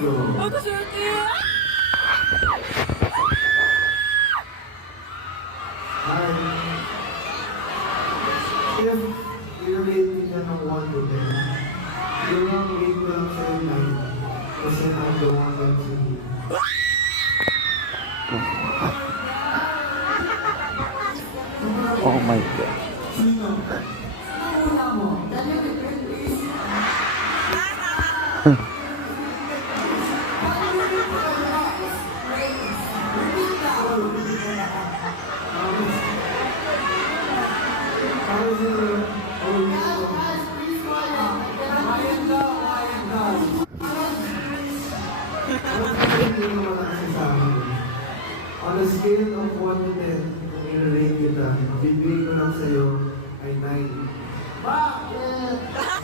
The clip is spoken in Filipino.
If i-rate ka ng 1 to 10, yung rate ko lang sa'yo 9 kasi I'm the one that's in you. Oh my God. Sino? Una mo. Dali mo, please. On a scale of 1 to 10, kung i-rate kita, bibigay ko lang sa'yo ay 9. Bakit?